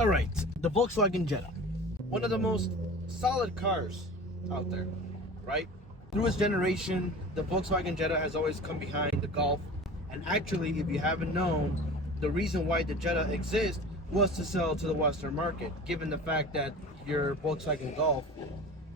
All right, the Volkswagen Jetta, one of the most solid cars out there, right? Through its generation, the Volkswagen Jetta has always come behind the Golf. And actually, if you haven't known, the reason why the Jetta exists was to sell to the Western market, given the fact that your Volkswagen Golf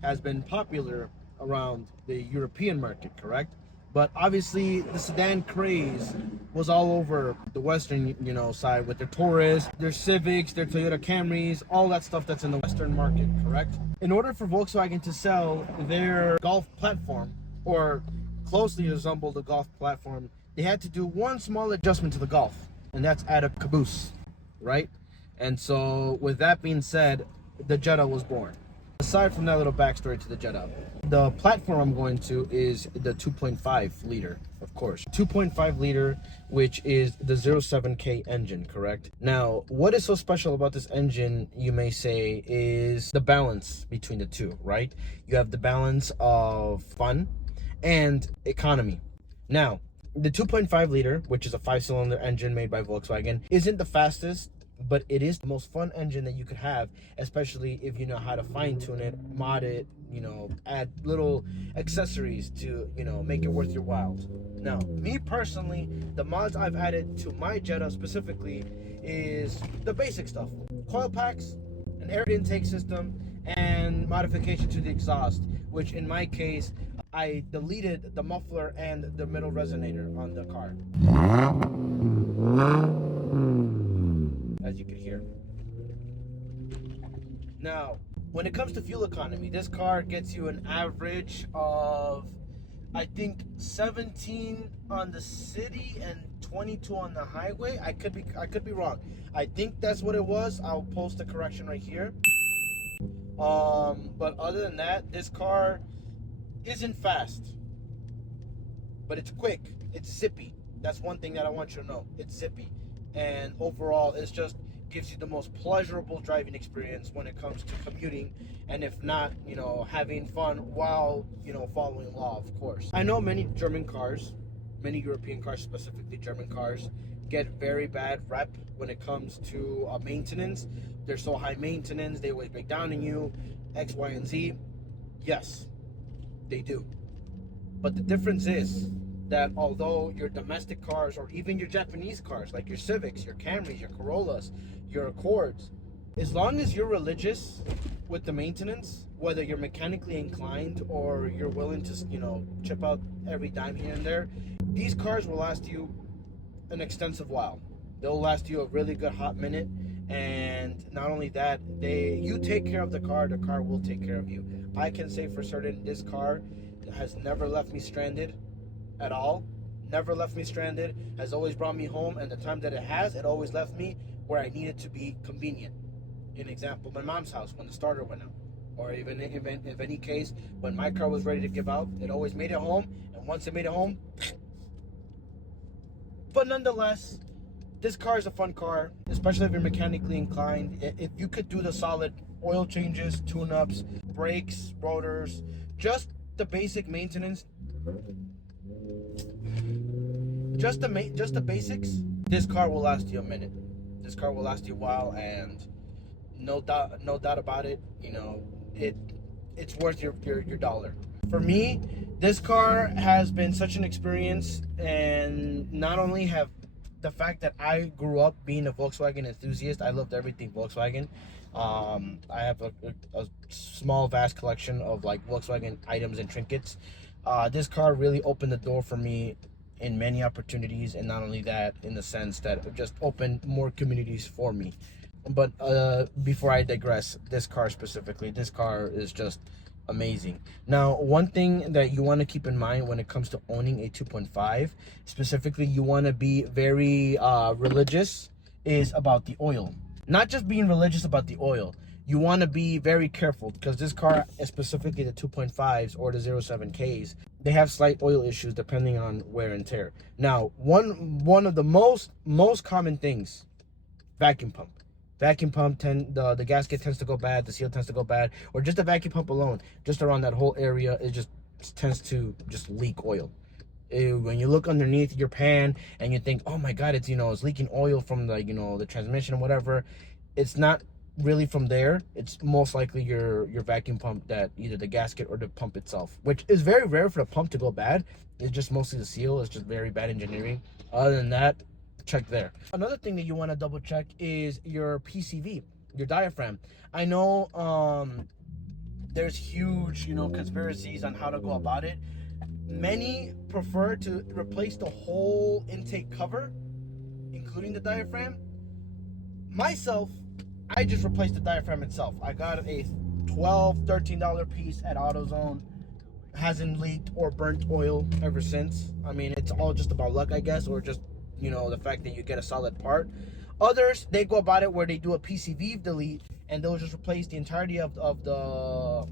has been popular around the European market, correct? But obviously, the sedan craze was all over the Western, side with their Taurus, their Civics, their Toyota Camrys, all that stuff that's in the Western market, correct? In order for Volkswagen to sell their Golf platform, or closely resemble the Golf platform, they had to do one small adjustment to the Golf, and that's add a caboose, right? And so, with that being said, the Jetta was born. Aside from that little backstory to the Jetta, the platform I'm going to is the 2.5 liter, of course. 2.5 liter, which is the 07K engine, correct? Now, what is so special about this engine, you may say, is the balance between the two, right? You have the balance of fun and economy. Now, the 2.5 liter, which is a 5-cylinder engine made by Volkswagen, isn't the fastest, but it is the most fun engine that you could have, especially if you know how to fine-tune it, mod it, add little accessories to, make it worth your while. Now, me personally, the mods I've added to my Jetta specifically is the basic stuff. Coil packs, an air intake system, and modification to the exhaust, which in my case, I deleted the muffler and the middle resonator on the car, as you can hear. Now, when it comes to fuel economy, this car gets you an average of, I think, 17 on the city and 22 on the highway. I could be wrong. I think that's what it was. I'll post a correction right here. But other than that, this car isn't fast, but it's quick. It's zippy. That's one thing that I want you to know. It's zippy. And overall, it's just gives you the most pleasurable driving experience when it comes to commuting, and if not, having fun while, following law, of course. I know many German cars, many European cars, specifically German cars, get very bad rep when it comes to maintenance. They're so high maintenance, they always break down on you, X, Y, and Z. Yes, they do. But the difference is that although your domestic cars, or even your Japanese cars, like your Civics, your Camrys, your Corollas, your Accords, as long as you're religious with the maintenance, whether you're mechanically inclined or you're willing to, chip out every dime here and there, these cars will last you an extensive while. They'll last you a really good hot minute. And not only that, you take care of the car will take care of you. I can say for certain this car has never left me stranded at all. Never left me stranded. Has always brought me home, and the time that it has, it always left me where I needed to be convenient. An example, my mom's house when the starter went out, or even if any case when my car was ready to give out, it always made it home. And once it made it home, but nonetheless, this car is a fun car, especially if you're mechanically inclined. If you could do the solid oil changes, tune-ups, brakes, rotors, just the basic maintenance, just the basics, this car will last you a minute. This car will last you a while, and no doubt about it, it's worth your dollar. For me, this car has been such an experience, and not only have the fact that I grew up being a Volkswagen enthusiast, I loved everything Volkswagen. I have a small, vast collection of like Volkswagen items and trinkets. This car really opened the door for me in many opportunities, and not only that, in the sense that it just opened more communities for me. But before I digress, this car specifically, this car is just amazing. Now, one thing that you want to keep in mind when it comes to owning a 2.5, specifically, you want to be very religious, is about the oil. Not just being religious about the oil. You want to be very careful, because this car, specifically the 2.5s or the 07Ks, they have slight oil issues depending on wear and tear. Now, one of the most common things, vacuum pump. Vacuum pump, the gasket tends to go bad, the seal tends to go bad, or just the vacuum pump alone, just around that whole area, it just tends to just leak oil. When you look underneath your pan and you think, oh my God, it's leaking oil from the, the transmission or whatever, it's not really from there, it's most likely your vacuum pump, that either the gasket or the pump itself, which is very rare for the pump to go bad. It's just mostly the seal. It's just very bad engineering. Other than that, check there. Another thing that you want to double check is your PCV, your diaphragm. I know there's huge, conspiracies on how to go about it. Many prefer to replace the whole intake cover, including the diaphragm. Myself, I just replaced the diaphragm itself. I got a $13 piece at AutoZone. Hasn't leaked or burnt oil ever since. I mean, it's all just about luck, I guess, or just, the fact that you get a solid part. Others, they go about it where they do a PCV delete, and they'll just replace the entirety of the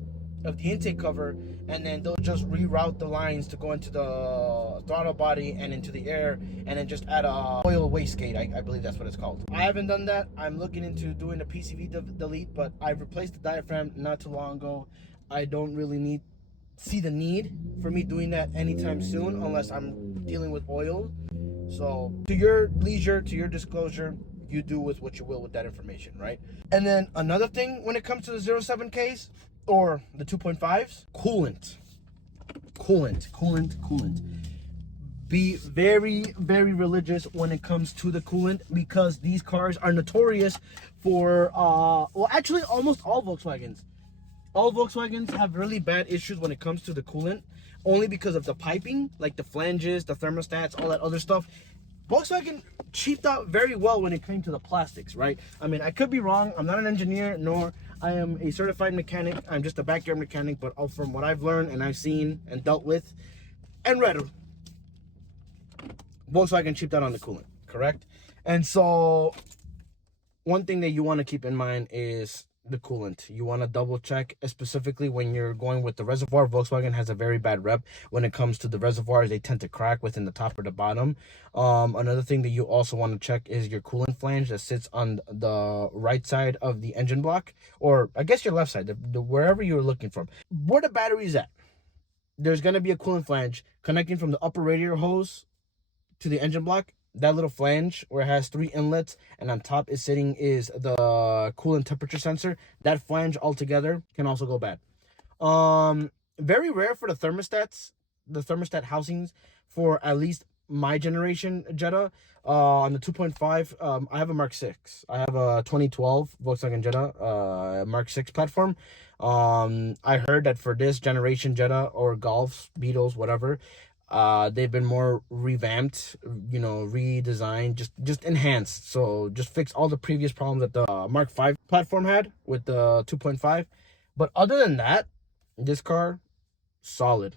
intake cover, and then they'll just reroute the lines to go into the throttle body and into the air, and then just add a oil wastegate. I believe that's what it's called. I haven't done that. I'm looking into doing the PCV delete, but I replaced the diaphragm not too long ago. I don't really see the need for me doing that anytime soon, unless I'm dealing with oil. So to your leisure, to your disclosure, you do with what you will with that information, right? And then another thing when it comes to the 07Ks or the 2.5s, coolant. Be very, very religious when it comes to the coolant, because these cars are notorious for, well, actually almost all Volkswagens. All Volkswagens have really bad issues when it comes to the coolant, only because of the piping, like the flanges, the thermostats, all that other stuff. Volkswagen cheaped out very well when it came to the plastics, right? I mean, I could be wrong. I'm not an engineer, nor I am a certified mechanic. I'm just a backyard mechanic, but from what I've learned and I've seen and dealt with and read, Volkswagen cheaped out on the coolant, correct? And so one thing that you want to keep in mind is the coolant. You want to double check, specifically when you're going with the reservoir. Volkswagen has a very bad rep when it comes to the reservoirs. They tend to crack within the top or the bottom. Another thing that you also want to check is your coolant flange that sits on the right side of the engine block, or I guess your left side, wherever you're looking from. Where the battery's at, there's going to be a coolant flange connecting from the upper radiator hose to the engine block. That little flange where it has 3 inlets and on top is the coolant temperature sensor. That flange altogether can also go bad. Very rare for the thermostat housings for at least my generation Jetta. On the 2.5, I have a Mark 6. I have a 2012 Volkswagen Jetta Mark 6 platform. I heard that for this generation Jetta or Golfs, Beetles, whatever, they've been more revamped, redesigned, just enhanced. So just fix all the previous problems that the Mark 5 platform had with the 2.5. But other than that, this car, solid.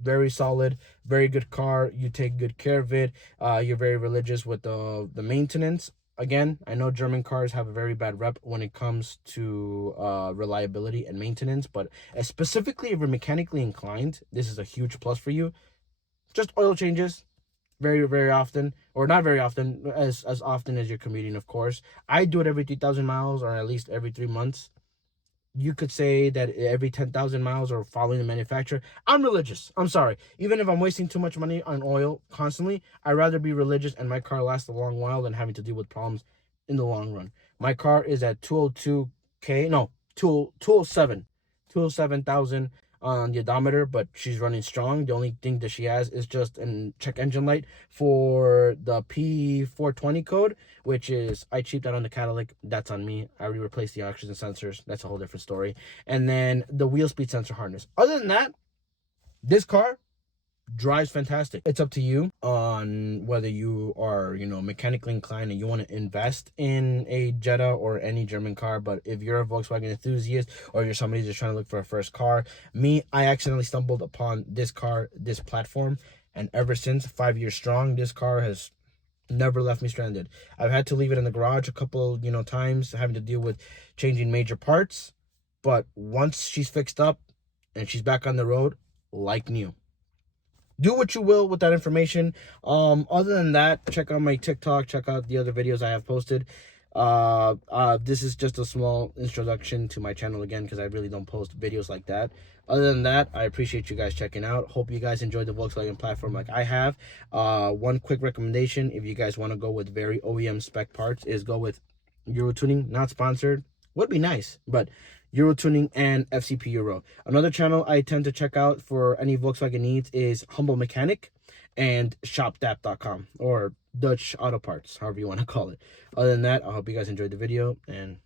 Very solid, very good car. You take good care of it. You're very religious with the maintenance. Again, I know German cars have a very bad rep when it comes to reliability and maintenance, but specifically if you're mechanically inclined, this is a huge plus for you. Just oil changes very, very often, or not very often, as often as you're commuting, of course. I do it every 3,000 miles, or at least every 3 months. You could say that every 10,000 miles, or following the manufacturer. I'm religious. I'm sorry. Even if I'm wasting too much money on oil constantly, I'd rather be religious and my car lasts a long while than having to deal with problems in the long run. My car is at 207,000 on the odometer, but she's running strong. The only thing that she has is just a check engine light for the P420 code, which is, I cheaped out on the catalytic. That's on me. I already replaced the oxygen sensors. That's a whole different story. And then the wheel speed sensor harness. Other than that, this car drives fantastic. It's up to you on whether you are, mechanically inclined and you want to invest in a Jetta or any German car. But if you're a Volkswagen enthusiast, or you're somebody just trying to look for a first car, I accidentally stumbled upon this car, this platform, and ever since, 5 years strong, this car has never left me stranded. I've had to leave it in the garage a couple, times, having to deal with changing major parts. But once she's fixed up and she's back on the road, like new. Do what you will with that information. Other than that, check out my TikTok, check out the other videos I have posted. This is just a small introduction to my channel again, because I really don't post videos like that. Other than that, I appreciate you guys checking out. Hope you guys enjoyed the Volkswagen platform like I have. One quick recommendation, if you guys want to go with very OEM spec parts, is go with Euro Tuning. Not sponsored. Would be nice, but Euro tuning and FCP Euro. Another channel I tend to check out for any Volkswagen needs is Humble Mechanic and shopdap.com, or Dutch Auto Parts, however you want to call it. Other than that, I hope you guys enjoyed the video, and